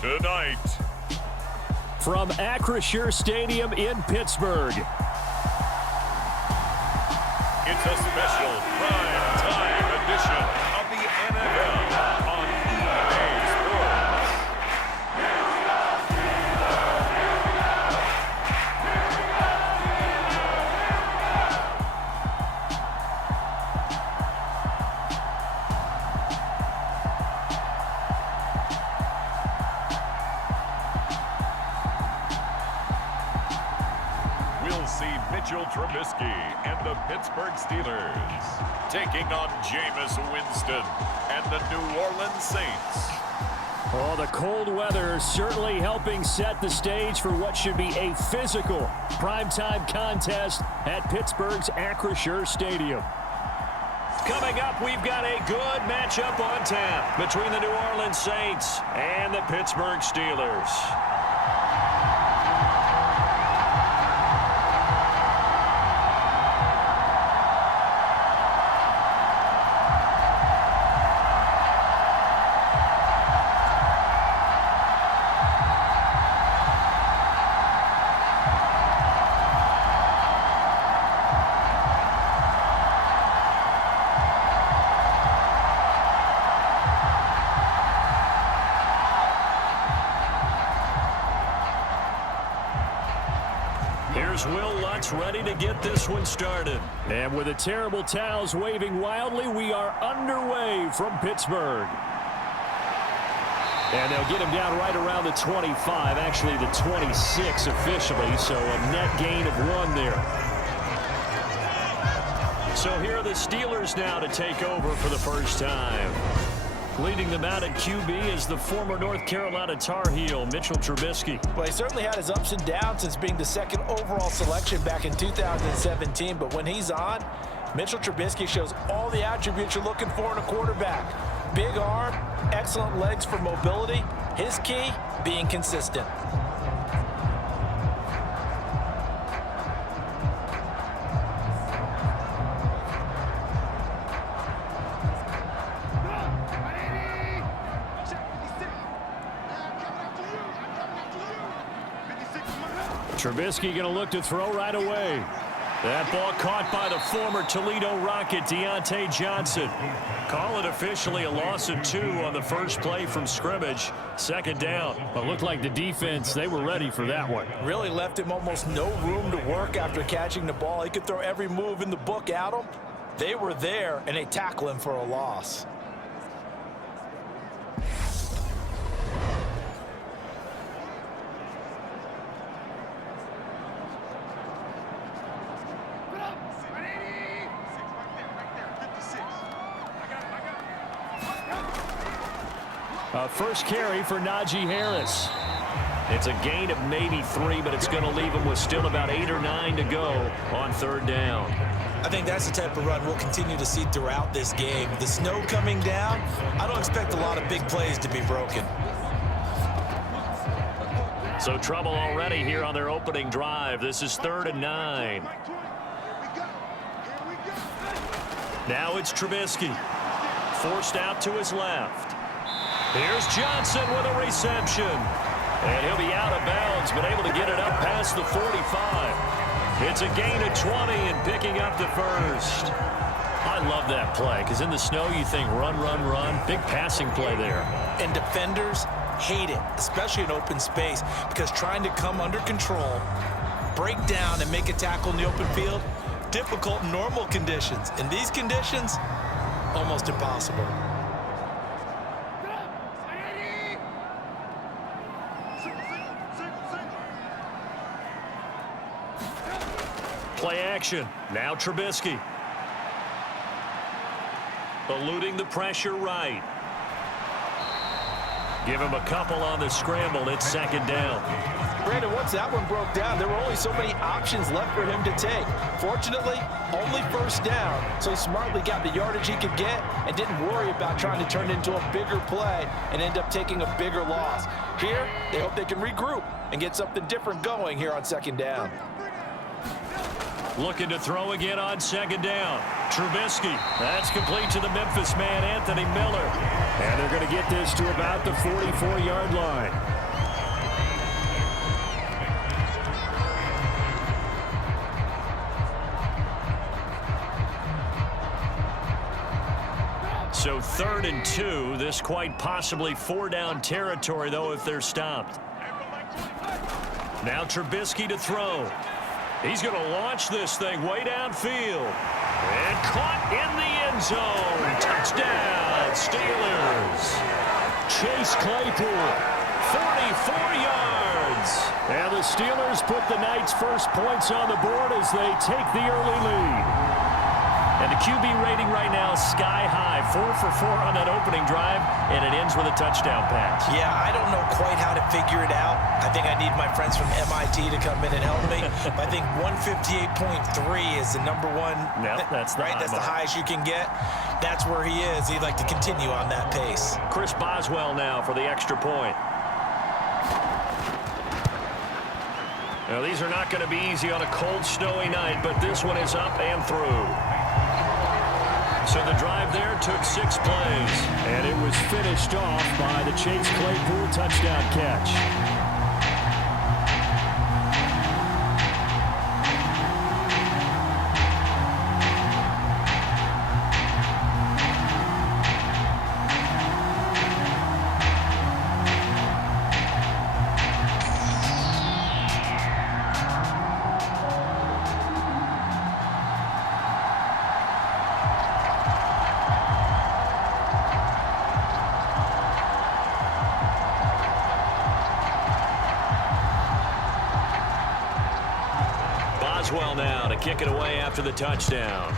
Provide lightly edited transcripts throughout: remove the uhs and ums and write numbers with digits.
tonight. From Acrisure Stadium in Pittsburgh. It's a special prime time edition of the NFL on EA Sports. We'll see Mitchell Trubisky and the Pittsburgh Steelers taking on Jameis Winston and the New Orleans Saints. Oh, the cold weather certainly helping set the stage for what should be a physical primetime contest at Pittsburgh's Acrisure Stadium. Coming up, we've got a good matchup on tap between the New Orleans Saints and the Pittsburgh Steelers. Here's Will Lutz ready to get this one started. And with the terrible towels waving wildly, we are underway from Pittsburgh. And they'll get him down right around the 25, actually the 26 officially, so a net gain of 1 there. So here are the Steelers now to take over for the first time. Leading them out at QB is the former North Carolina Tar Heel, Mitchell Trubisky. Well, he certainly had his ups and downs since being the second overall selection back in 2017. But when he's on, Mitchell Trubisky shows all the attributes you're looking for in a quarterback. Big arm, excellent legs for mobility. His key, being consistent. Trubisky going to look to throw right away. That ball caught by the former Toledo Rocket, Deontay Johnson. Call it officially a loss of 2 on the first play from scrimmage. Second down. It looked like the defense, they were ready for that one. Really left him almost no room to work after catching the ball. He could throw every move in the book at him. They were there, and they tackle him for a loss. First carry for Najee Harris. It's a gain of maybe 3, but it's going to leave him with still about 8 or 9 to go on third down. I think that's the type of run we'll continue to see throughout this game. The snow coming down, I don't expect a lot of big plays to be broken. So trouble already here on their opening drive. This is 3rd and 9. Now it's Trubisky. Forced out to his left. Here's Johnson with a reception. And he'll be out of bounds, but able to get it up past the 45. It's a gain of 20 and picking up the first. I love that play because in the snow you think run, run, run. Big passing play there. And defenders hate it, especially in open space, because trying to come under control, break down, and make a tackle in the open field, difficult in normal conditions. In these conditions, almost impossible. Play action. Now Trubisky. Eluding the pressure right. Give him a couple on the scramble. It's 2nd down. Brandon, once that one broke down, there were only so many options left for him to take. Fortunately, only 1st down, so he smartly got the yardage he could get and didn't worry about trying to turn it into a bigger play and end up taking a bigger loss. Here, they hope they can regroup and get something different going here on 2nd down. Looking to throw again on 2nd down. Trubisky. That's complete to the Memphis man, Anthony Miller. And And they're going to get this to about the 44-yard line. So 3rd and 2. This quite possibly 4-down territory, though, if they're stopped. Now Trubisky to throw. He's going to launch this thing way downfield. And caught in the end zone. Touchdown, Steelers. Chase Claypool, 44 yards. And the Steelers put the night's first points on the board as they take the early lead. And the QB rating right now is sky high. 4 for 4 on that opening drive, and it ends with a touchdown pass. Yeah, I don't know quite how to figure it out. I think I need my friends from MIT to come in and help me. But I think 158.3 is the number one. Yep, that's the right. That's the highest you can get. That's where he is. He'd like to continue on that pace. Chris Boswell now for the extra point. Now, these are not going to be easy on a cold, snowy night, but this one is up and through. So the drive there took 6 plays. And it was finished off by the Chase Claypool touchdown catch. Boswell now to kick it away after the touchdown.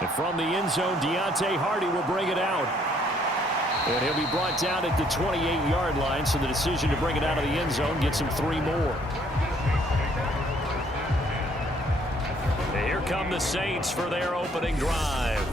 And from the end zone, Deontay Hardy will bring it out. And he'll be brought down at the 28-yard line, so the decision to bring it out of the end zone gets him 3 more. And here come the Saints for their opening drive.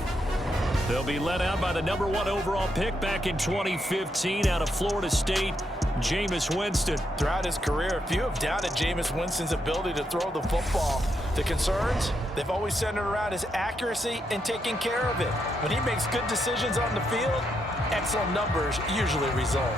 They'll be led out by the number 1 overall pick back in 2015 out of Florida State, Jameis Winston. Throughout his career, few have doubted Jameis Winston's ability to throw the football. The concerns, they've always centered around his accuracy and taking care of it. When he makes good decisions on the field, excellent numbers usually result.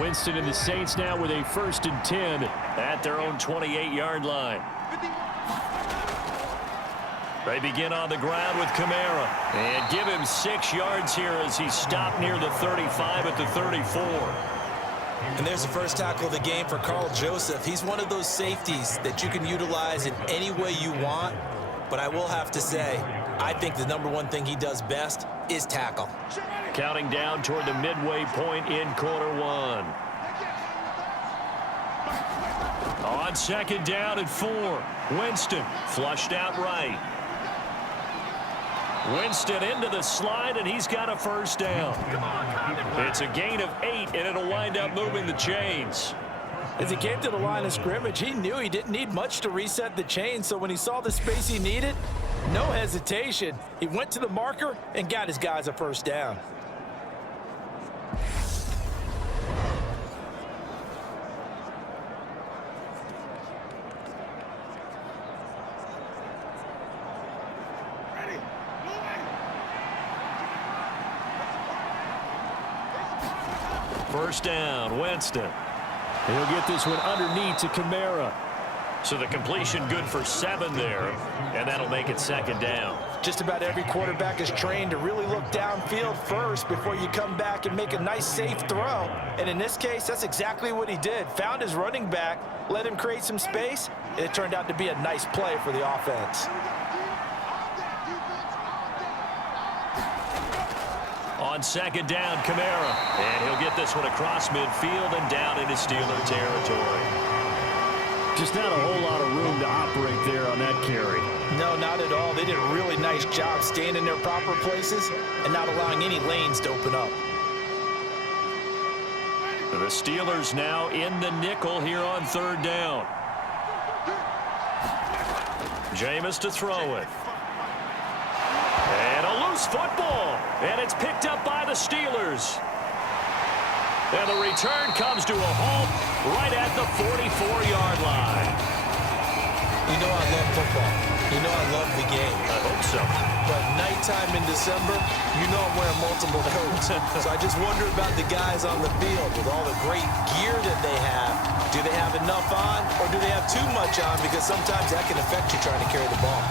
Winston and the Saints now with a 1st and 10 at their own 28-yard line. They begin on the ground with Kamara. And give him 6 yards here as he stopped near the 35 at the 34. And there's the first tackle of the game for Carl Joseph. He's one of those safeties that you can utilize in any way you want. But I will have to say, I think the number 1 thing he does best is tackle. Counting down toward the midway point in quarter 1. On 2nd down and 4. Winston flushed out right. Winston into the slide, and he's got a 1st down. It's a gain of 8, and it'll wind up moving the chains. As he came to the line of scrimmage, he knew he didn't need much to reset the chains, so when he saw the space he needed, no hesitation. He went to the marker and got his guys a 1st down. First down, Winston. He'll get this one underneath to Kamara. So the completion good for 7 there, and that'll make it 2nd down. Just about every quarterback is trained to really look downfield first before you come back and make a nice, safe throw. And in this case, that's exactly what he did. Found his running back, let him create some space, and it turned out to be a nice play for the offense. On 2nd down, Kamara. And he'll get this one across midfield and down into Steeler territory. Just not a whole lot of room to operate there on that carry. No, not at all. They did a really nice job staying in their proper places and not allowing any lanes to open up. The Steelers now in the nickel here on 3rd down. Jameis to throw it. And a loose loose football, and it's picked up by the Steelers. And the return comes to a halt right at the 44-yard line. You know I love football. You know I love the game. I hope so. But nighttime in December, you know I'm wearing multiple coats. So I just wonder about the guys on the field with all the great gear that they have. Do they have enough on, or do they have too much on? Because sometimes that can affect you trying to carry the ball.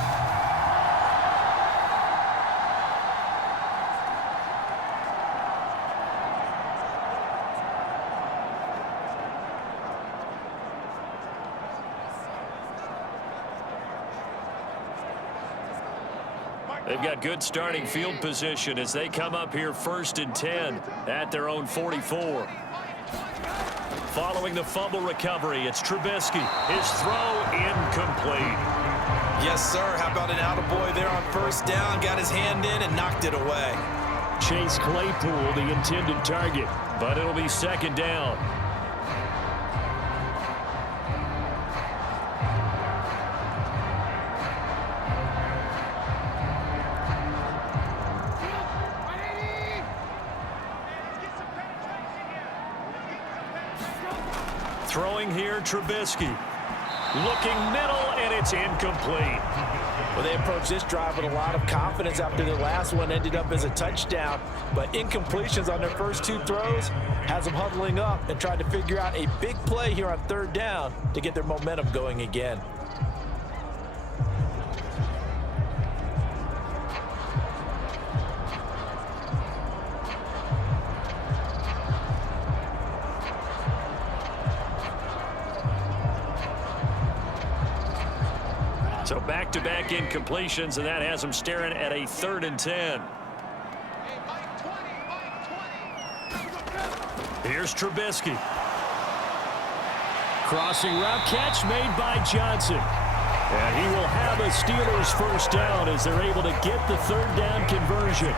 They've got good starting field position as they come up here 1st and 10 at their own 44. Following the fumble recovery, it's Trubisky. His throw incomplete. Yes, sir. How about an attaboy there on 1st down? Got his hand in and knocked it away. Chase Claypool, the intended target, but it'll be 2nd down. Throwing here, Trubisky. Looking middle, and it's incomplete. Well, they approached this drive with a lot of confidence after their last one ended up as a touchdown. But incompletions on their first 2 throws has them huddling up and trying to figure out a big play here on 3rd down to get their momentum going again. So back-to-back incompletions, and that has them staring at a 3rd and 10. Here's Trubisky. Crossing route catch made by Johnson. And he will have a Steelers 1st down as they're able to get the 3rd down conversion.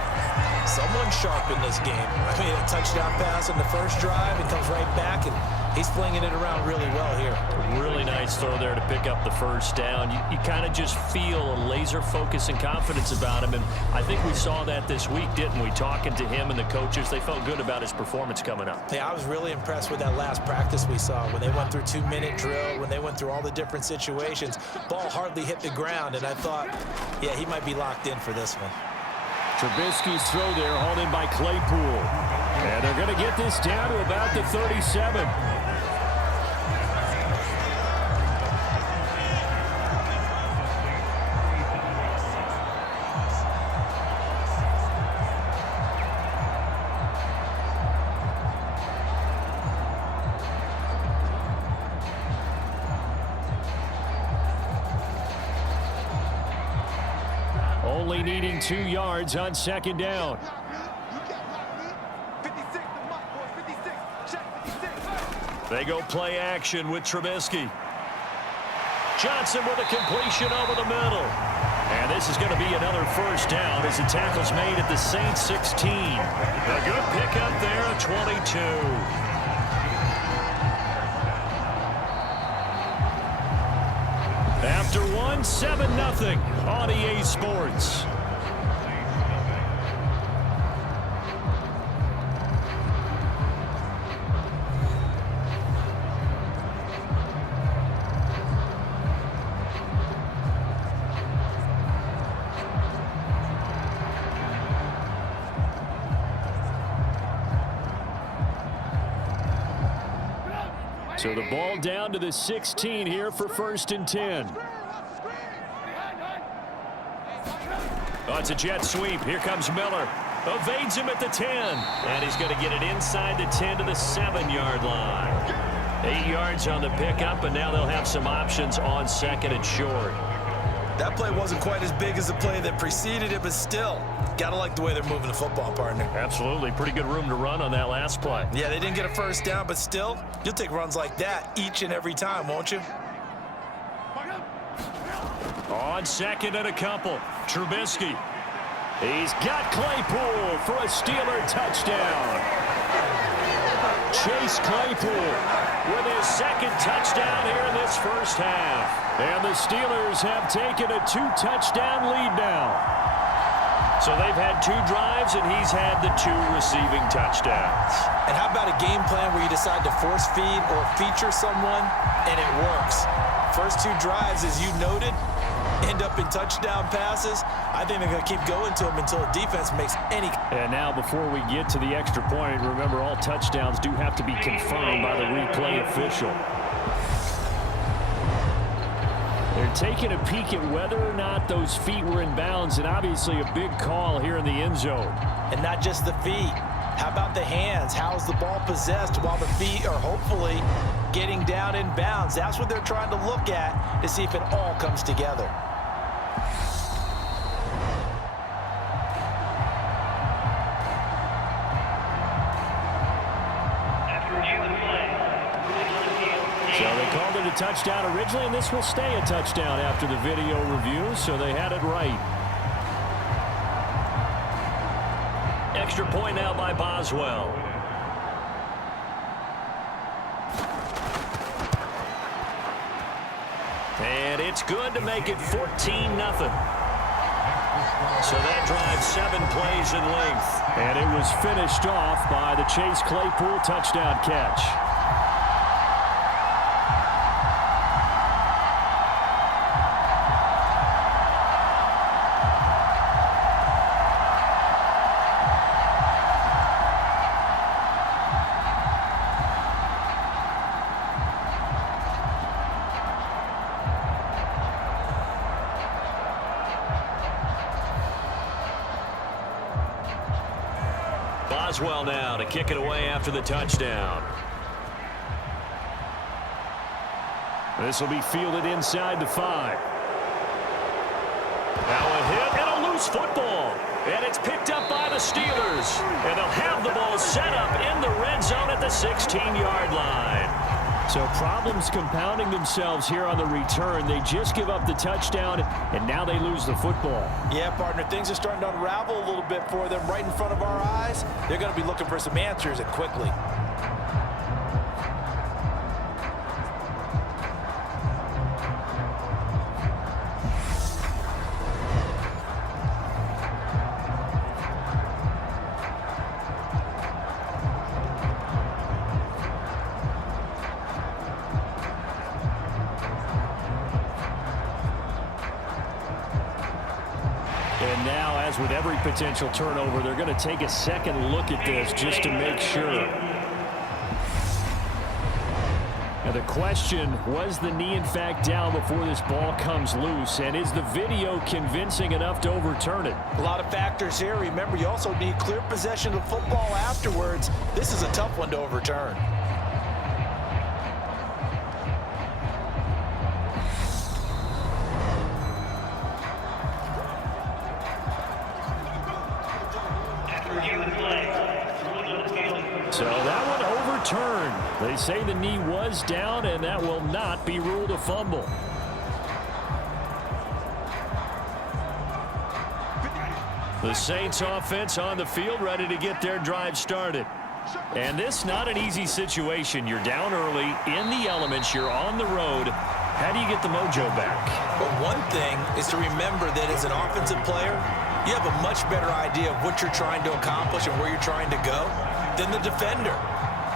Someone sharp in this game. I mean, a touchdown pass on the first drive and comes right back, and he's flinging it around really well here. Really nice throw there to pick up the 1st down. You kind of just feel a laser focus and confidence about him, and I think we saw that this week, didn't we? Talking to him and the coaches, they felt good about his performance coming up. Yeah, I was really impressed with that last practice we saw when they went through 2-minute drill, when they went through all the different situations. Ball hardly hit the ground, and I thought, yeah, he might be locked in for this one. Trubisky's throw there hauled in by Claypool. And they're going to get this down to about the 37. Only needing 2 yards on 2nd down. They go play action with Trubisky. Johnson with a completion over the middle. And this is going to be another 1st down as the tackle's made at the Saints 16. A good pickup there at 22. After 1, 7-0 on EA Sports. So the ball down to the 16 here for 1st and 10. Oh, it's a jet sweep. Here comes Miller. Evades him at the 10. And he's going to get it inside the 10 to the 7-yard line. 8 yards on the pickup, and now they'll have some options on 2nd and short. That play wasn't quite as big as the play that preceded it, but still, gotta like the way they're moving the football, partner. Absolutely. Pretty good room to run on that last play. Yeah, they didn't get a 1st down, but still, you'll take runs like that each and every time, won't you? On 2nd and a couple, Trubisky. He's got Claypool for a Steeler touchdown. Chase Claypool with his 2nd touchdown here in this 1st half. And the Steelers have taken a 2-touchdown lead now. So they've had 2 drives, and he's had the 2 receiving touchdowns. And how about a game plan where you decide to force feed or feature someone, and it works? First 2 drives, as you noted, end up in touchdown passes. I think they're going to keep going to them until the defense makes any. And now before we get to the extra point, remember all touchdowns do have to be confirmed by the replay official. They're taking a peek at whether or not those feet were in bounds, and obviously a big call here in the end zone. And not just the feet. How about the hands? How's the ball possessed while the feet are hopefully getting down in bounds? That's what they're trying to look at to see if it all comes together. So they called it a touchdown originally, and this will stay a touchdown after the video review, so they had it right. Extra point now by Boswell. And it's good to make it 14-0. So that drives 7 plays in length. And it was finished off by the Chase Claypool touchdown catch. Boswell now to kick it away after the touchdown. This will be fielded inside the 5. Now a hit and a loose football. And it's picked up by the Steelers. And they'll have the ball set up in the red zone at the 16-yard line. So problems compounding themselves here on the return. They just give up the touchdown, and now they lose the football. Yeah, partner, things are starting to unravel a little bit for them right in front of our eyes. They're going to be looking for some answers, and quickly. And now, as with every potential turnover, they're going to take a second look at this just to make sure. Now the question, was the knee in fact down before this ball comes loose? And is the video convincing enough to overturn it? A lot of factors here. Remember, you also need clear possession of football afterwards. This is a tough one to overturn. So that one overturned. They say the knee was down, and that will not be ruled a fumble. The Saints offense on the field, ready to get their drive started. And this not an easy situation. You're down early, in the elements, you're on the road. How do you get the mojo back? But one thing is to remember that as an offensive player, you have a much better idea of what you're trying to accomplish and where you're trying to go than the defender.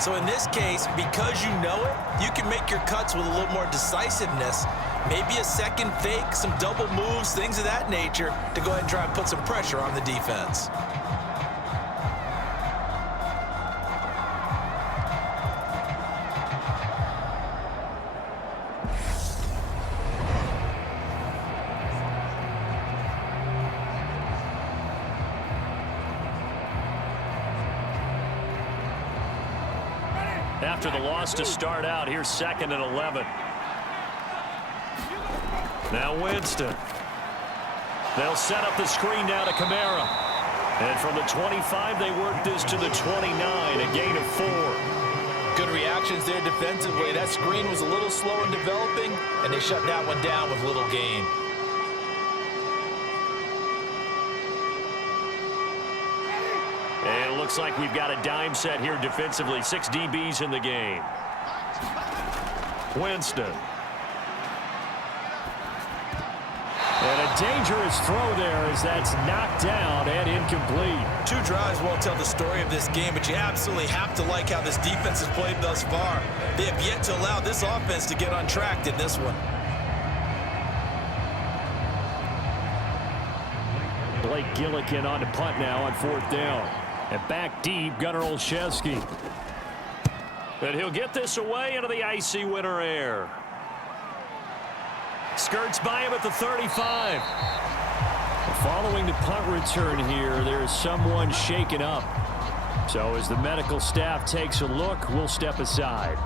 So in this case, because you know it, you can make your cuts with a little more decisiveness. Maybe a second fake, some double moves, things of that nature to go ahead and try and put some pressure on the defense. After the loss to start out, here's 2nd and 11. Now Winston. They'll set up the screen down to Kamara. And from the 25, they work this to the 29, a gain of 4. Good reactions there defensively. That screen was a little slow in developing, and they shut that one down with little gain. And it looks like we've got a dime set here defensively. 6 DBs in the game. Winston. And a dangerous throw there as that's knocked down and incomplete. 2 drives won't tell the story of this game, but you absolutely have to like how this defense has played thus far. They have yet to allow this offense to get untracked in this one. Blake Gillikin on the punt now on 4th down. And back deep, Gunnar Olszewski. And he'll get this away into the icy winter air. Skirts by him at the 35. Following the punt return here, there's someone shaken up. So as the medical staff takes a look, we'll step aside.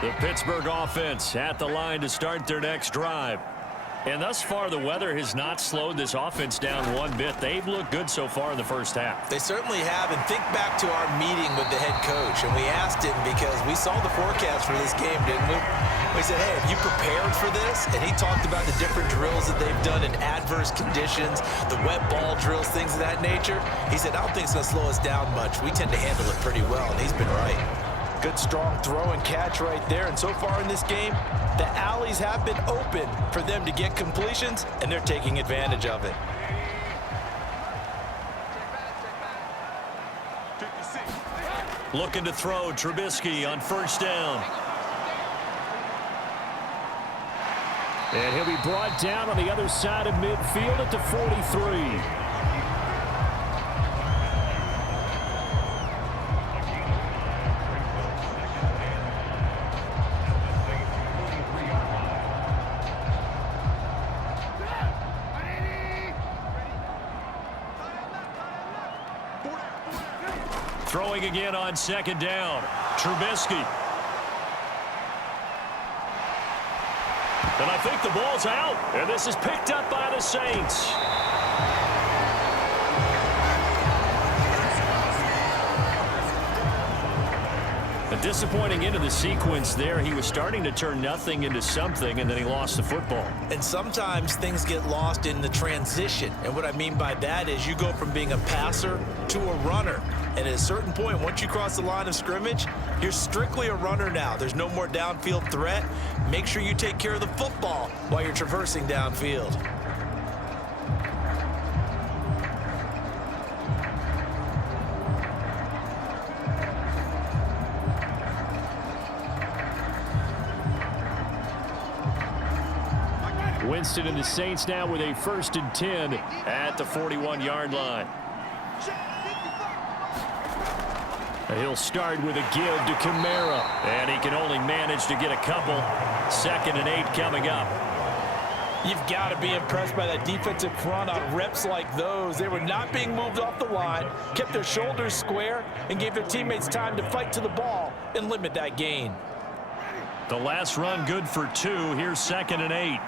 The Pittsburgh offense at the line to start their next drive. And thus far, the weather has not slowed this offense down one bit. They've looked good so far in the first half. They certainly have. And think back to our meeting with the head coach. And we asked him because we saw the forecast for this game, didn't we? We said, hey, have you prepared for this? And he talked about the different drills that they've done in adverse conditions, the wet ball drills, things of that nature. He said, I don't think it's going to slow us down much. We tend to handle it pretty well, and he's been right. Good, strong throw and catch right there. And so far in this game, the alleys have been open for them to get completions, and they're taking advantage of it. Looking to throw, Trubisky on 1st down. And he'll be brought down on the other side of midfield at the 43. Throwing again on 2nd down. Trubisky. And I think the ball's out. And this is picked up by the Saints. A disappointing end of the sequence there. He was starting to turn nothing into something, and then he lost the football. And sometimes things get lost in the transition. And what I mean by that is you go from being a passer to a runner. And at a certain point, once you cross the line of scrimmage, you're strictly a runner now. There's no more downfield threat. Make sure you take care of the football while you're traversing downfield. Winston and the Saints now with a 1st and 10 at the 41-yard line. He'll start with a give to Kamara, and he can only manage to get a couple. 2nd and 8 coming up. You've got to be impressed by that defensive front on reps like those. They were not being moved off the line, kept their shoulders square, and gave their teammates time to fight to the ball and limit that gain. The last run good for 2. Here's 2nd and 8.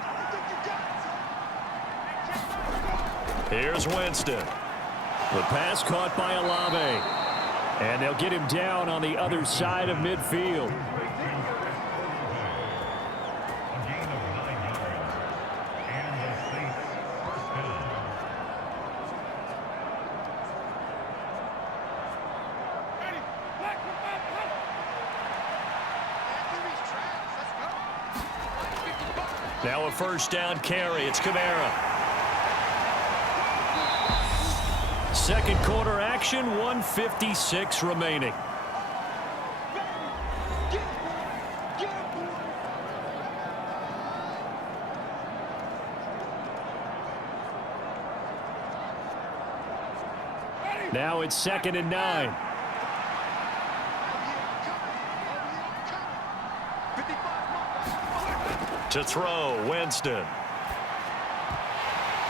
Here's Winston. The pass caught by Olave. And they'll get him down on the other side of midfield. Now a 1st down carry. It's Kamara. 2nd quarter action, 1:56 remaining. Now it's 2nd and 9. To throw, Winston.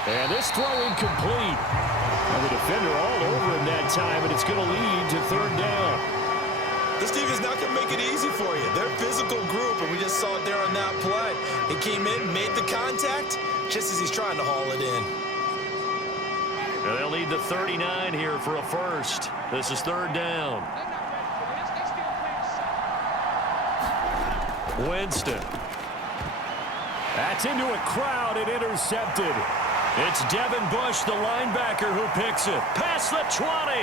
And this throw incomplete. And the defender all over him that time, and it's going to lead to 3rd down. This team is not going to make it easy for you. They're a physical group, and we just saw it there on that play. He came in, made the contact, just as he's trying to haul it in. And they'll need the 39 here for a 1st. This is 3rd down. Winston That's into a crowd and intercepted. It's Devin Bush, the linebacker, who picks it. Past the 20.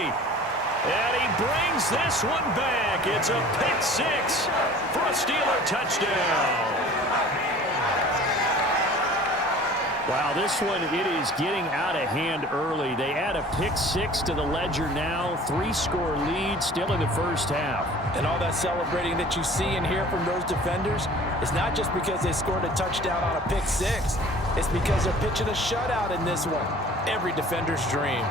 And he brings this one back. It's a pick six for a Steeler touchdown. Wow, this one, it is getting out of hand early. They add a pick six to the ledger now. 3-score lead still in the first half. And all that celebrating that you see and hear from those defenders is not just because they scored a touchdown on a pick six. It's because they're pitching a shutout in this one. Every defender's dream.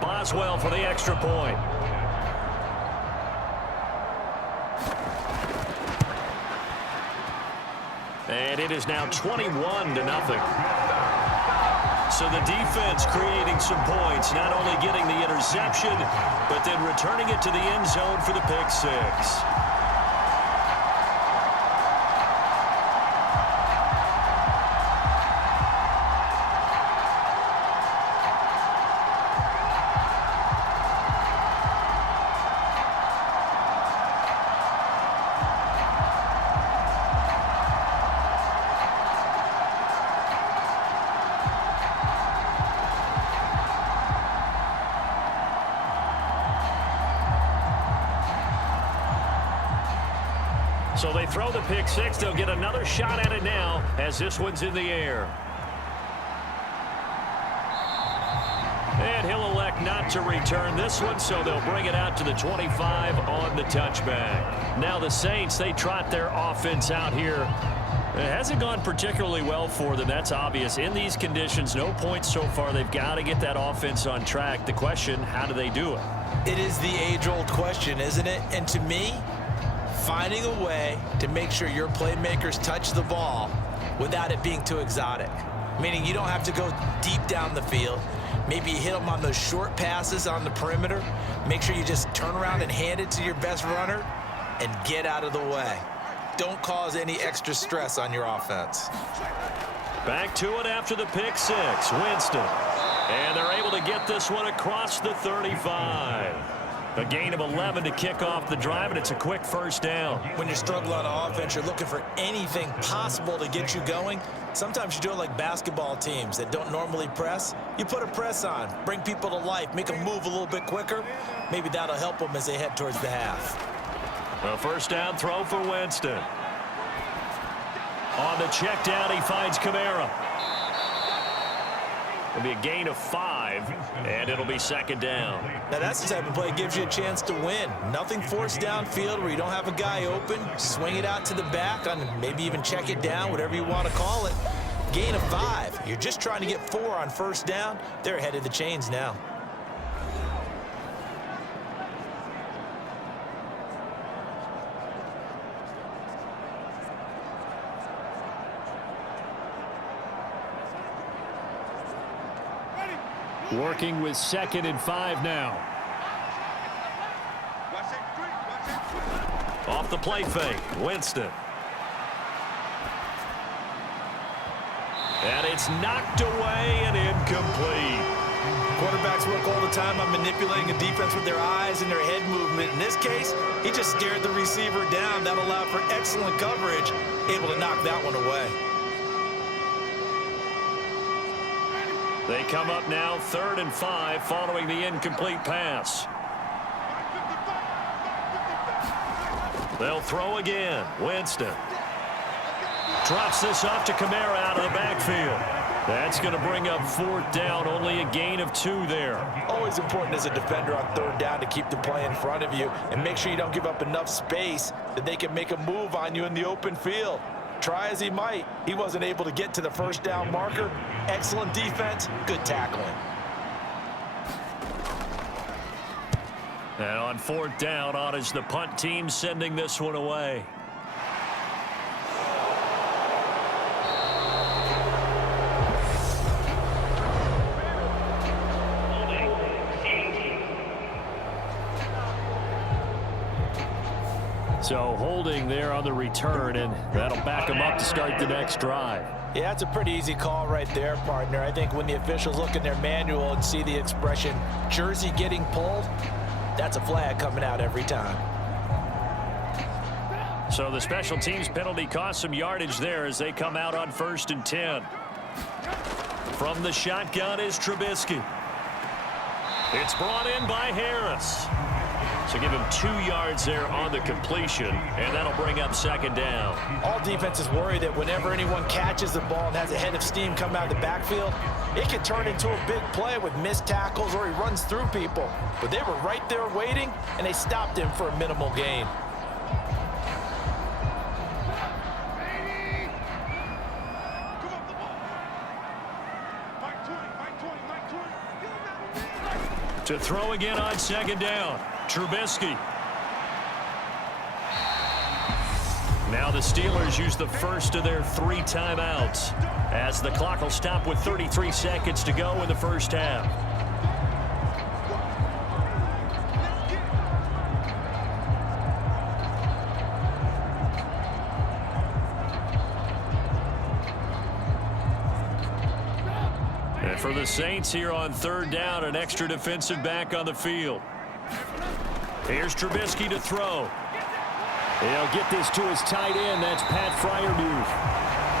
Boswell for the extra point. And it is now 21-0. So the defense creating some points, not only getting the interception, but then returning it to the end zone for the pick six. So they throw the pick six. They'll get another shot at it now as this one's in the air. And he'll elect not to return this one, so they'll bring it out to the 25 on the touchback. Now the Saints, they trot their offense out here. It hasn't gone particularly well for them. That's obvious. In these conditions, no points so far. They've got to get that offense on track. The question, how do they do it? It is the age-old question, isn't it? And to me, finding a way to make sure your playmakers touch the ball without it being too exotic. Meaning you don't have to go deep down the field. Maybe you hit them on those short passes on the perimeter. Make sure you just turn around and hand it to your best runner and get out of the way. Don't cause any extra stress on your offense. Back to it after the pick six. Winston. And they're able to get this one across the 35. A gain of 11 to kick off the drive, and it's a quick first down. When you're struggling on offense, you're looking for anything possible to get you going. Sometimes you do it like basketball teams that don't normally press. You put a press on, bring people to life, make them move a little bit quicker. Maybe that'll help them as they head towards the half. A first down throw for Winston. On the check down, he finds Kamara. It'll be a gain of 5, and it'll be second down. Now that's the type of play that gives you a chance to win. Nothing forced downfield where you don't have a guy open. Swing it out to the back, on maybe even check it down, whatever you want to call it. Gain of 5. You're just trying to get 4 on first down. They're ahead of the chains now. Working with 2nd and 5 now. Off the play fake, Winston. And it's knocked away and incomplete. Quarterbacks work all the time on manipulating a defense with their eyes and their head movement. In this case, he just stared the receiver down. That allowed for excellent coverage, able to knock that one away. They come up now 3rd and 5 following the incomplete pass. They'll throw again. Winston drops this off to Kamara out of the backfield. That's going to bring up 4th down, only a gain of 2 there. Always important as a defender on 3rd down to keep the play in front of you and make sure you don't give up enough space that they can make a move on you in the open field. Try as he might, he wasn't able to get to the first down marker. Excellent defense, good tackling. And on 4th down, on is the punt team sending this one away. So holding there on the return, and that'll back them up to start the next drive. Yeah, that's a pretty easy call right there, partner. I think when the officials look in their manual and see the expression jersey getting pulled, that's a flag coming out every time. So the special teams penalty cost some yardage there as they come out on 1st and 10. From the shotgun is Trubisky. It's brought in by Harris. So give him 2 yards there on the completion, and that'll bring up 2nd down. All defenses worry that whenever anyone catches the ball and has a head of steam come out of the backfield, it can turn into a big play with missed tackles or he runs through people. But they were right there waiting, and they stopped him for a minimal gain. To throw again on 2nd down, Trubisky. Now the Steelers use the first of their 3 timeouts as the clock will stop with 33 seconds to go in the first half. And for the Saints here on 3rd down, an extra defensive back on the field. Here's Trubisky to throw. He'll get this to his tight end. That's Pat Freiermuth.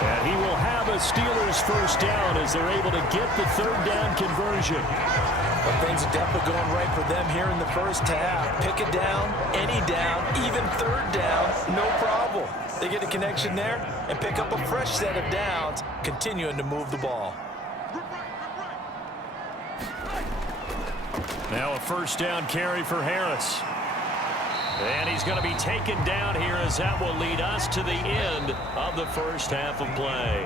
And he will have a Steelers first down as they're able to get the 3rd down conversion. But things are definitely going right for them here in the first half. Pick a down, any down, even 3rd down, no problem. They get a connection there and pick up a fresh set of downs, continuing to move the ball. Now a first down carry for Harris. And he's going to be taken down here as that will lead us to the end of the first half of play.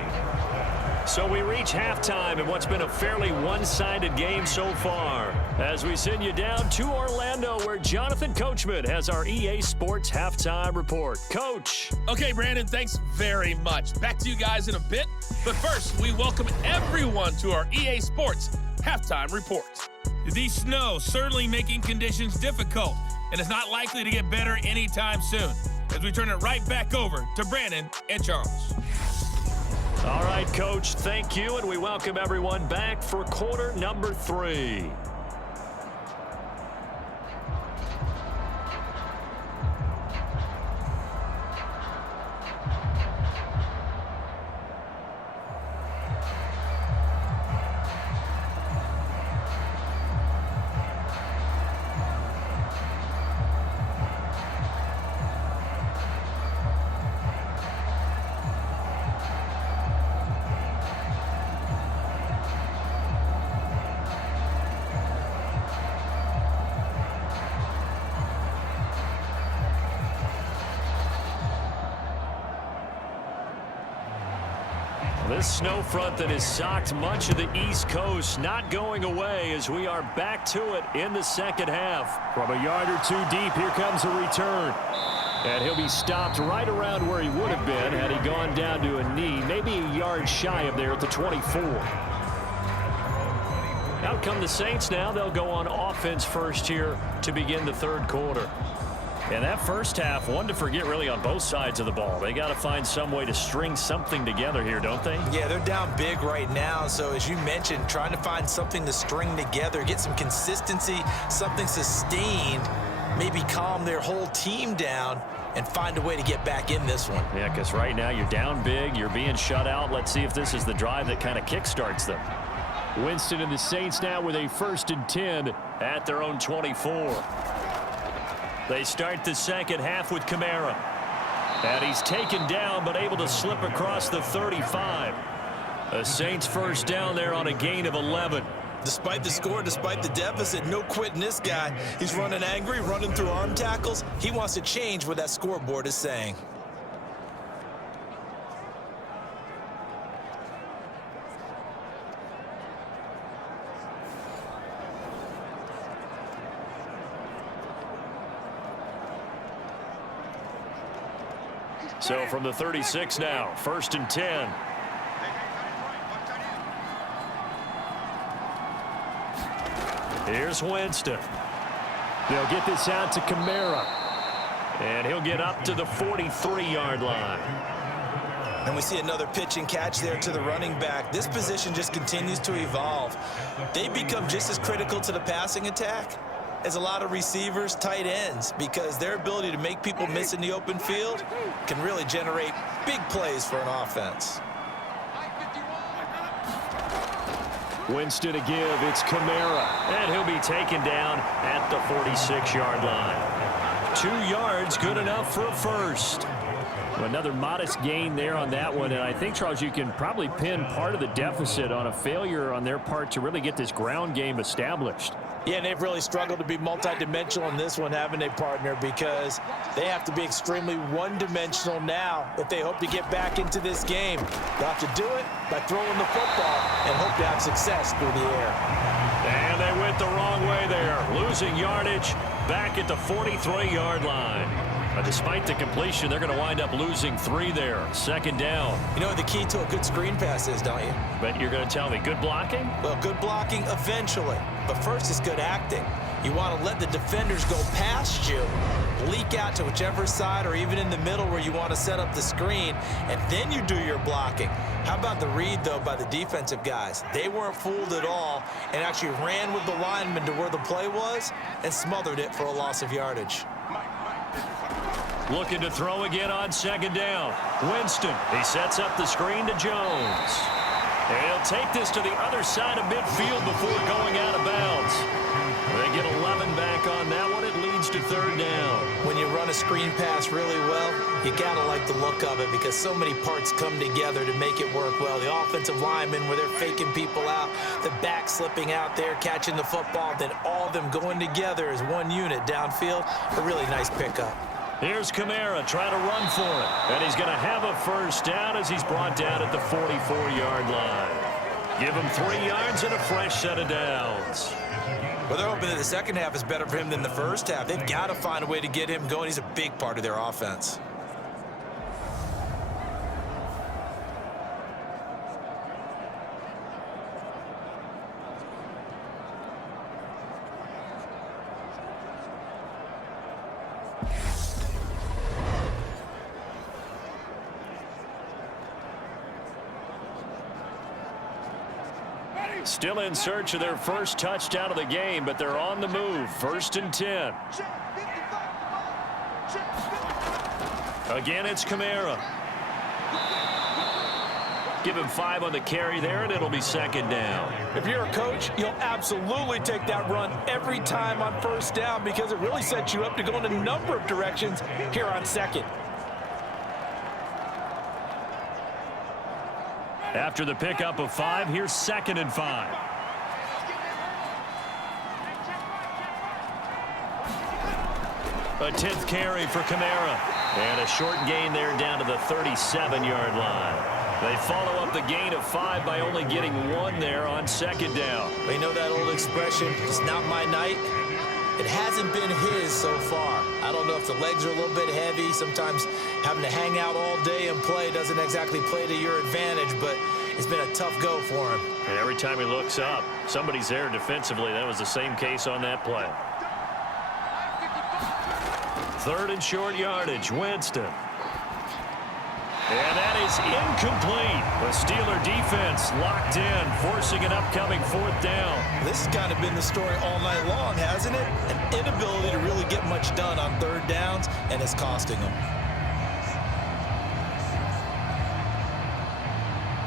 So we reach halftime in what's been a fairly one-sided game so far as we send you down to Orlando where Jonathan Coachman has our EA Sports Halftime Report. Coach. Okay, Brandon, thanks very much. Back to you guys in a bit. But first, we welcome everyone to our EA Sports Halftime Report. The snow certainly making conditions difficult, and it's not likely to get better anytime soon, as we turn it right back over to Brandon and Charles. All right, Coach, thank you, and we welcome everyone back for quarter number 3. This snow front that has socked much of the East Coast not going away as we are back to it in the second half. From a yard or 2 deep, here comes a return. And he'll be stopped right around where he would have been had he gone down to a knee, maybe a yard shy of there at the 24. Out come the Saints now. They'll go on offense first here to begin the 3rd quarter. And that first half, one to forget really on both sides of the ball. They got to find some way to string something together here, don't they? Yeah, they're down big right now. So as you mentioned, trying to find something to string together, get some consistency, something sustained, maybe calm their whole team down and find a way to get back in this one. Yeah, because right now you're down big, you're being shut out. Let's see if this is the drive that kind of kickstarts them. Winston and the Saints now with a 1st and 10 at their own 24. They start the second half with Kamara. And he's taken down but able to slip across the 35. The Saints first down there on a gain of 11. Despite the score, despite the deficit, no quitting this guy. He's running angry, running through arm tackles. He wants to change what that scoreboard is saying. So from the 36 now, 1st and 10. Here's Winston. They'll get this out to Kamara. And he'll get up to the 43-yard line. And we see another pitch and catch there to the running back. This position just continues to evolve. They become just as critical to the passing attack as a lot of receivers, tight ends, because their ability to make people miss in the open field can really generate big plays for an offense. Winston to give. It's Kamara. And he'll be taken down at the 46-yard line. 2 yards, good enough for a first. Another modest gain there on that one. And I think, Charles, you can probably pin part of the deficit on a failure on their part to really get this ground game established. Yeah, and they've really struggled to be multidimensional in this one, haven't they, partner? Because they have to be extremely one-dimensional now if they hope to get back into this game. They'll have to do it by throwing the football and hope to have success through the air. And they went the wrong way there, losing yardage back at the 43-yard line. Despite the completion, they're going to wind up losing 3 there. Second down. You know what the key to a good screen pass is, don't you? But you're going to tell me, good blocking? Well, good blocking eventually. But first is good acting. You want to let the defenders go past you, leak out to whichever side or even in the middle where you want to set up the screen, and then you do your blocking. How about the read, though, by the defensive guys? They weren't fooled at all and actually ran with the lineman to where the play was and smothered it for a loss of yardage. Looking to throw again on second down. Winston, he sets up the screen to Jones. And he'll take this to the other side of midfield before going out of bounds. They get 11 back on that one. It leads to third down. When you run a screen pass really well, you got to like the look of it because so many parts come together to make it work well. The offensive linemen where they're faking people out, the back slipping out there, catching the football, then all of them going together as one unit downfield. A really nice pickup. Here's Kamara trying to run for it. And he's going to have a first down as he's brought down at the 44-yard line. Give him 3 yards and a fresh set of downs. Well, they're hoping that the second half is better for him than the first half. They've got to find a way to get him going. He's a big part of their offense. Still in search of their first touchdown of the game, but they're on the move. 1st and 10. Again, it's Kamara. Give him 5 on the carry there, and it'll be second down. If you're a coach, you'll absolutely take that run every time on first down because it really sets you up to go in a number of directions here on second. After the pickup of 5, here's 2nd and 5. A 10th carry for Kamara. And a short gain there down to the 37-yard line. They follow up the gain of 5 by only getting 1 there on second down. They know that old expression, it's not my night. It hasn't been his so far. I don't know if the legs are a little bit heavy. Sometimes having to hang out all day and play doesn't exactly play to your advantage, but it's been a tough go for him. And every time he looks up, somebody's there defensively. That was the same case on that play. 3rd and short yardage, Winston. And that is incomplete. The Steeler defense locked in, forcing an upcoming 4th down. This has kind of been the story all night long, hasn't it? An inability to really get much done on 3rd downs, and it's costing them.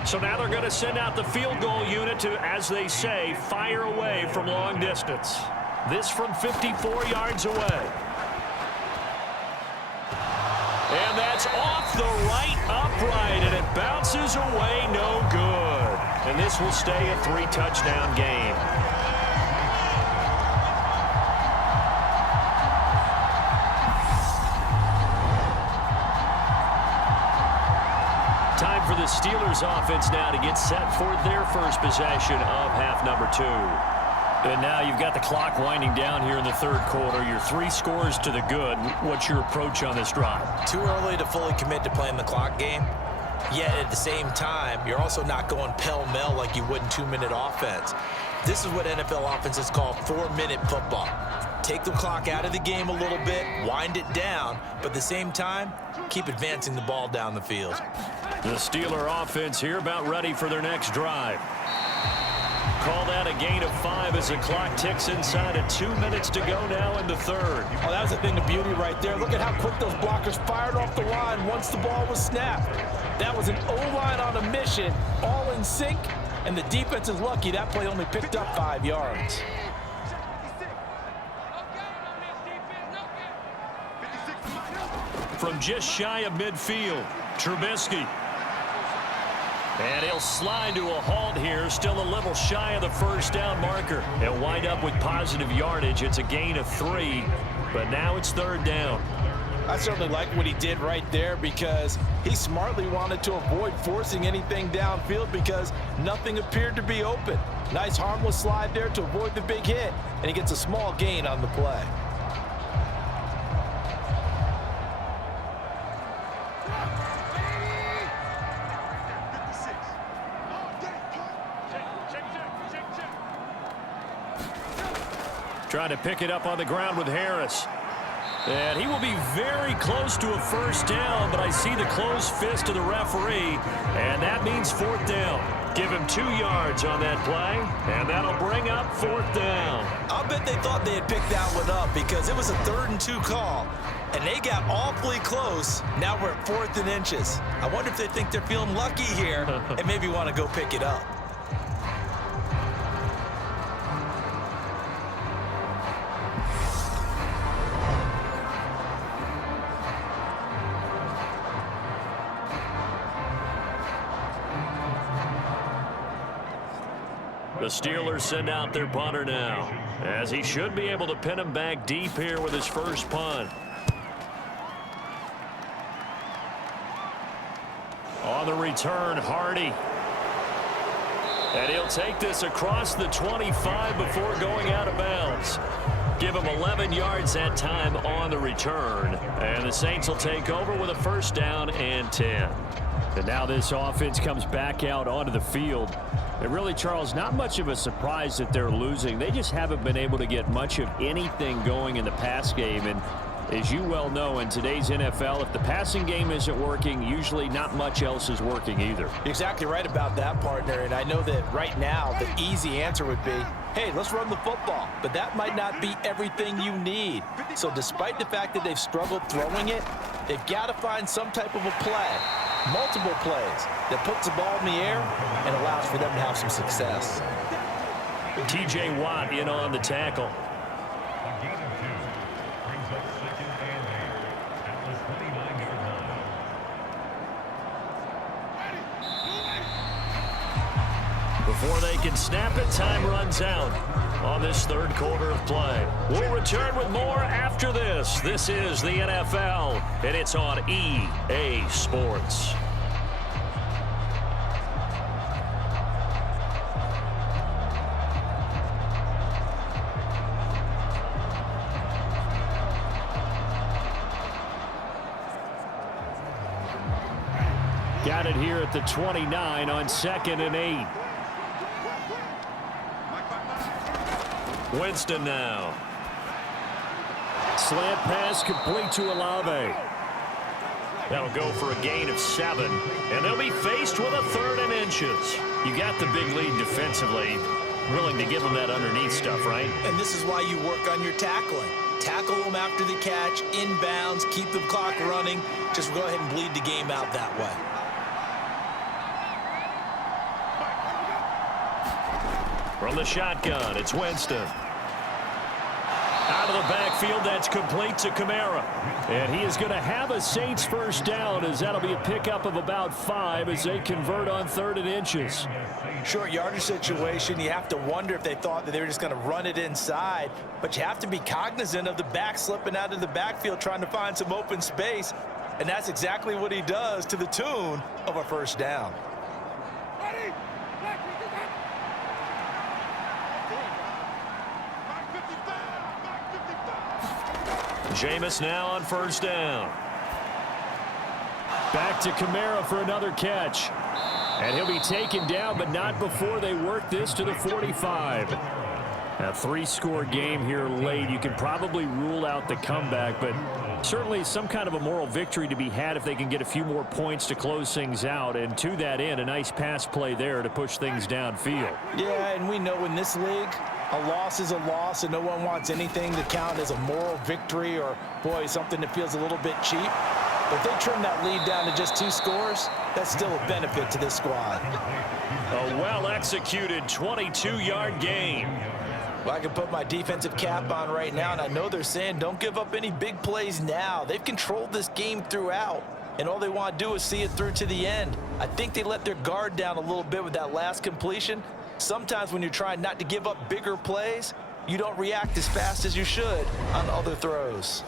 So now they're going to send out the field goal unit to, as they say, fire away from long distance. This from 54 yards away. And that's off the right upright, and it bounces away no good. And this will stay a 3-touchdown game. Time for the Steelers offense now to get set for their first possession of half number 2. And now you've got the clock winding down here in the 3rd quarter. You're 3 scores to the good. What's your approach on this drive? Too early to fully commit to playing the clock game. Yet at the same time, you're also not going pell-mell like you would in 2-minute offense. This is what NFL offenses call 4-minute football. Take the clock out of the game a little bit, wind it down, but at the same time, keep advancing the ball down the field. The Steeler offense here about ready for their next drive. Call that a gain of 5 as the clock ticks inside of 2 minutes to go now in the third. Oh, that was a thing of beauty right there. Look at how quick those blockers fired off the line once the ball was snapped. That was an O-line on a mission, all in sync, and the defense is lucky that play only picked up 5 yards. From just shy of midfield, Trubisky. And he'll slide to a halt here, still a little shy of the first down marker. He'll wind up with positive yardage. It's a gain of 3, but now it's third down. I certainly like what he did right there because he smartly wanted to avoid forcing anything downfield because nothing appeared to be open. Nice harmless slide there to avoid the big hit, and he gets a small gain on the play. Trying to pick it up on the ground with Harris. And he will be very close to a first down, but I see the closed fist of the referee, and that means fourth down. Give him 2 yards on that play, and that'll bring up fourth down. I'll bet they thought they had picked that one up because it was a 3rd and 2 call, and they got awfully close. Now we're at 4th and inches. I wonder if they think they're feeling lucky here and maybe want to go pick it up. The Steelers send out their punter now, as he should be able to pin him back deep here with his first punt. On the return, Hardy. And he'll take this across the 25 before going out of bounds. Give him 11 yards that time on the return. And the Saints will take over with a first down and 10. And now this offense comes back out onto the field. And really, Charles, not much of a surprise that they're losing. They just haven't been able to get much of anything going in the pass game. And as you well know, in today's NFL, if the passing game isn't working, usually not much else is working either. You're exactly right about that, partner. And I know that right now the easy answer would be, hey, let's run the football. But that might not be everything you need. So despite the fact that they've struggled throwing it, they've got to find some type of a play. Multiple plays that puts the ball in the air and allows for them to have some success. T.J. Watt in on the tackle. Before they can snap it, time runs out on this third quarter of play. We'll return with more after this. This is the NFL, and it's on EA Sports. Got it here at the 29 on 2nd and 8. Winston now. Slant pass complete to Olave. That'll go for a gain of 7. And they'll be faced with a 3rd and inches. You got the big lead defensively. Willing to give them that underneath stuff, right? And this is why you work on your tackling. Tackle them after the catch, inbounds, keep the clock running. Just go ahead and bleed the game out that way. From the shotgun, it's Winston. Out of the backfield, that's complete to Kamara. And he is going to have a Saints first down, as that'll be a pickup of about 5 as they convert on 3rd and inches. Short yardage situation, you have to wonder if they thought that they were just going to run it inside. But you have to be cognizant of the back slipping out of the backfield trying to find some open space. And that's exactly what he does to the tune of a first down. Jameis now on first down. Back to Kamara for another catch. And he'll be taken down, but not before they work this to the 45. A three-score game here late. You can probably rule out the comeback, but certainly some kind of a moral victory to be had if they can get a few more points to close things out. And to that end, a nice pass play there to push things downfield. Yeah, and we know in this league, a loss is a loss, and no one wants anything to count as a moral victory or, boy, something that feels a little bit cheap. But if they trim that lead down to just 2 scores, that's still a benefit to this squad. A well-executed 22-yard gain. Well, I can put my defensive cap on right now, and I know they're saying don't give up any big plays now. They've controlled this game throughout, and all they want to do is see it through to the end. I think they let their guard down a little bit with that last completion. Sometimes when you're trying not to give up bigger plays, you don't react as fast as you should on other throws.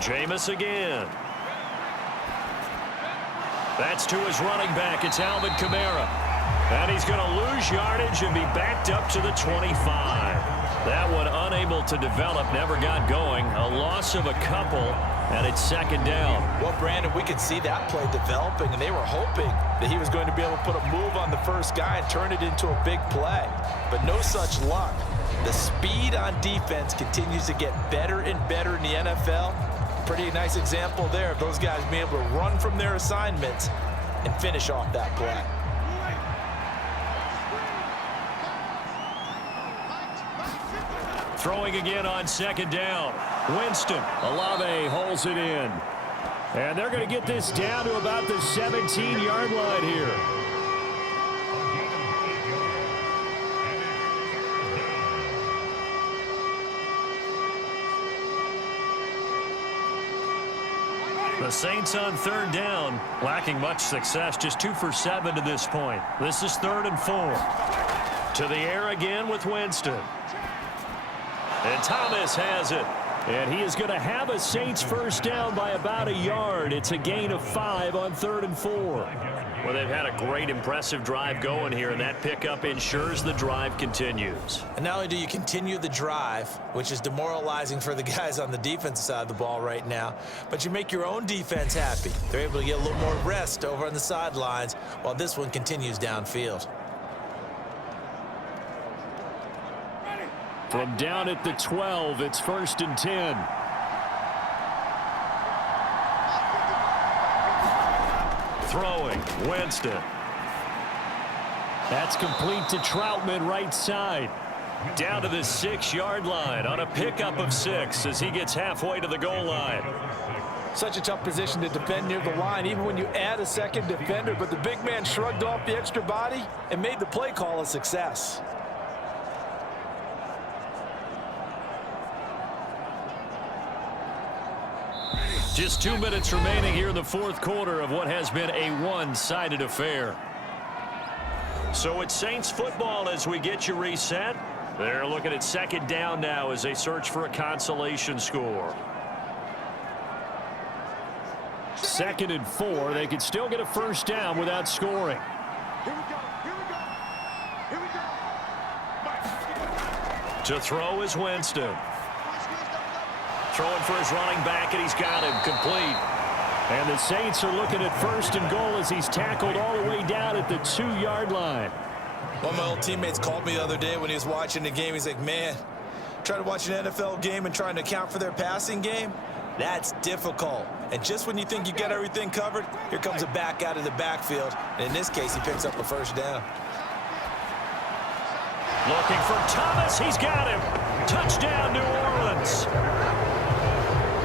Jameis again. That's to his running back. It's Alvin Kamara. And he's going to lose yardage and be backed up to the 25. That one unable to develop, never got going. A loss of a couple, and it's second down. Well, Brandon, we could see that play developing, and they were hoping that he was going to be able to put a move on the first guy and turn it into a big play. But no such luck. The speed on defense continues to get better and better in the NFL. Pretty nice example there of those guys being able to run from their assignments and finish off that play. Throwing again on second down. Winston. Olave holds it in. And they're going to get this down to about the 17-yard line here. The Saints on third down, lacking much success, just 2 for 7 to this point. This is 3rd and 4. To the air again with Winston. And Thomas has it. And he is going to have a Saints first down by about a yard. It's a gain of 5 on 3rd and 4. Well, they've had a great, impressive drive going here, and that pickup ensures the drive continues. And not only do you continue the drive, which is demoralizing for the guys on the defensive side of the ball right now, but you make your own defense happy. They're able to get a little more rest over on the sidelines while this one continues downfield. From down at the 12, it's 1st and 10. Throwing, Winston. That's complete to Troutman, right side. Down to the 6-yard line on a pickup of 6 as he gets halfway to the goal line. Such a tough position to defend near the line, even when you add a second defender, but the big man shrugged off the extra body and made the play call a success. Just 2 minutes remaining here in the 4th quarter of what has been a one-sided affair. So it's Saints football as we get you reset. They're looking at second down now as they search for a consolation score. 2nd and 4. They could still get a first down without scoring. To throw is Winston. Throwing for his running back, and he's got him complete. And the Saints are looking at 1st and goal as he's tackled all the way down at the 2-yard line. One of my old teammates called me the other day when he was watching the game. He's like, man, trying to watch an NFL game and trying to account for their passing game, that's difficult. And just when you think you got everything covered, here comes a back out of the backfield. And in this case, he picks up a first down. Looking for Thomas. He's got him. Touchdown, New Orleans.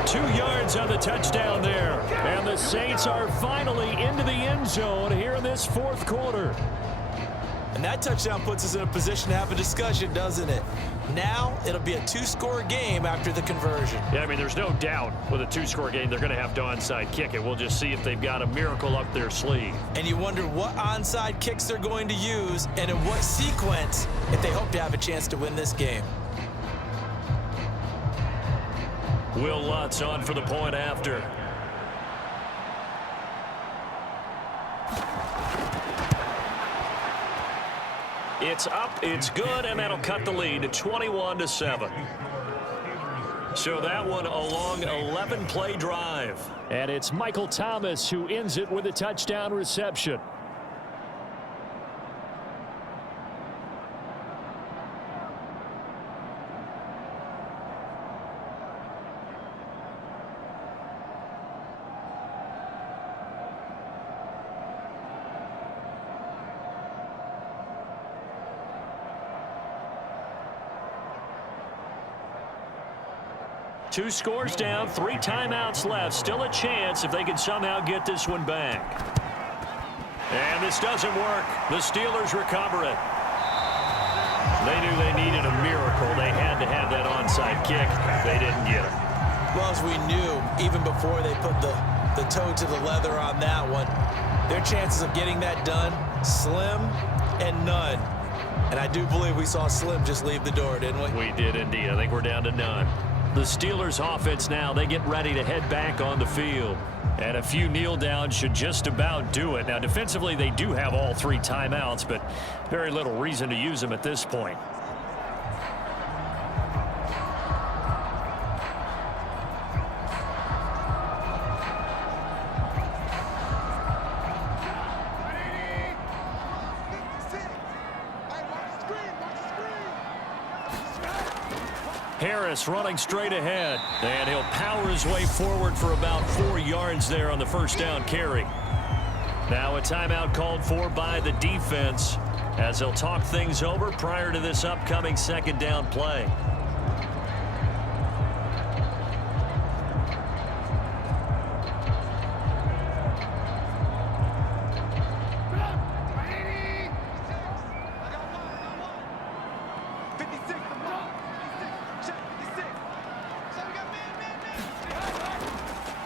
2 yards on the touchdown there. And the Saints are finally into the end zone here in this 4th quarter. And that touchdown puts us in a position to have a discussion, doesn't it? Now it'll be a 2-score game after the conversion. Yeah, I mean, there's no doubt with a 2-score game they're going to have to onside kick it. We'll just see if they've got a miracle up their sleeve. And you wonder what onside kicks they're going to use and in what sequence if they hope to have a chance to win this game. Will Lutz on for the point after. It's up, it's good, and that'll cut the lead to 21-7. So that one a long 11-play drive. And it's Michael Thomas who ends it with a touchdown reception. Two scores down, 3 timeouts left. Still a chance if they can somehow get this one back. And this doesn't work. The Steelers recover it. They knew they needed a miracle. They had to have that onside kick. They didn't get it. Well, as we knew, even before they put the toe to the leather on that one, their chances of getting that done, slim and none. And I do believe we saw Slim just leave the door, didn't we? We did indeed. I think we're down to none. The Steelers offense now, they get ready to head back on the field. And a few kneel downs should just about do it. Now, defensively, they do have all 3 timeouts, but very little reason to use them at this point. Harris running straight ahead, and he'll power his way forward for about 4 yards there on the first down carry. Now a timeout called for by the defense as they'll talk things over prior to this upcoming second down play.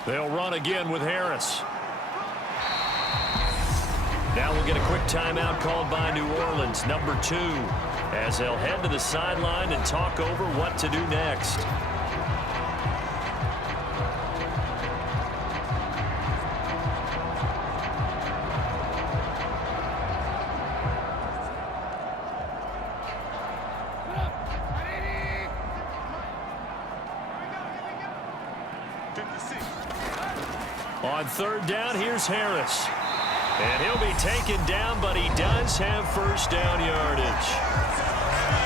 They'll run again with Harris. Now we'll get a quick timeout called by New Orleans, number 2, as they'll head to the sideline and talk over what to do next. On third down, here's Harris. And he'll be taken down, but he does have first down yardage.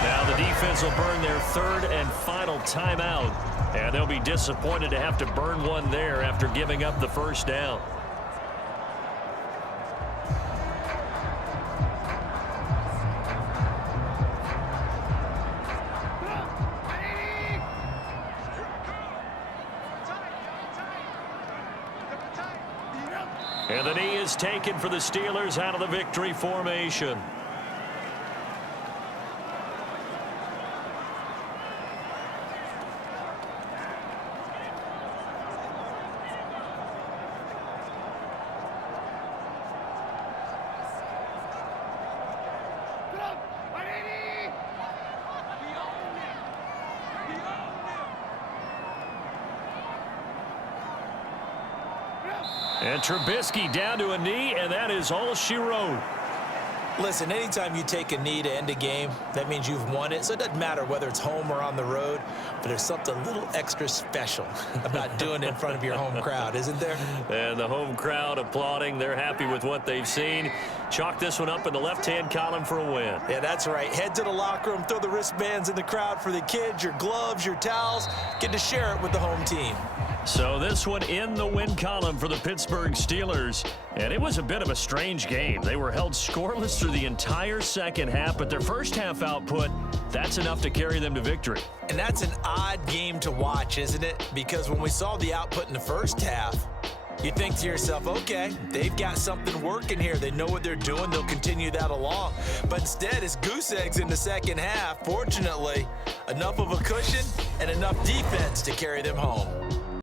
Now the defense will burn their 3rd and final timeout. And they'll be disappointed to have to burn one there after giving up the first down. And the knee is taken for the Steelers out of the victory formation. And Trubisky down to a knee, and that is all she wrote. Listen, anytime you take a knee to end a game, that means you've won it. So it doesn't matter whether it's home or on the road, but there's something a little extra special about doing it in front of your home crowd, isn't there? And the home crowd applauding. They're happy with what they've seen. Chalk this one up in the left-hand column for a win. Yeah, that's right. Head to the locker room, throw the wristbands in the crowd for the kids, your gloves, your towels. Get to share it with the home team. So this one in the win column for the Pittsburgh Steelers. And it was a bit of a strange game. They were held scoreless through the entire second half, but their first half output, that's enough to carry them to victory. And that's an odd game to watch, isn't it? Because when we saw the output in the first half, you think to yourself, okay, they've got something working here. They know what they're doing. They'll continue that along. But instead, it's goose eggs in the second half. Fortunately, enough of a cushion and enough defense to carry them home.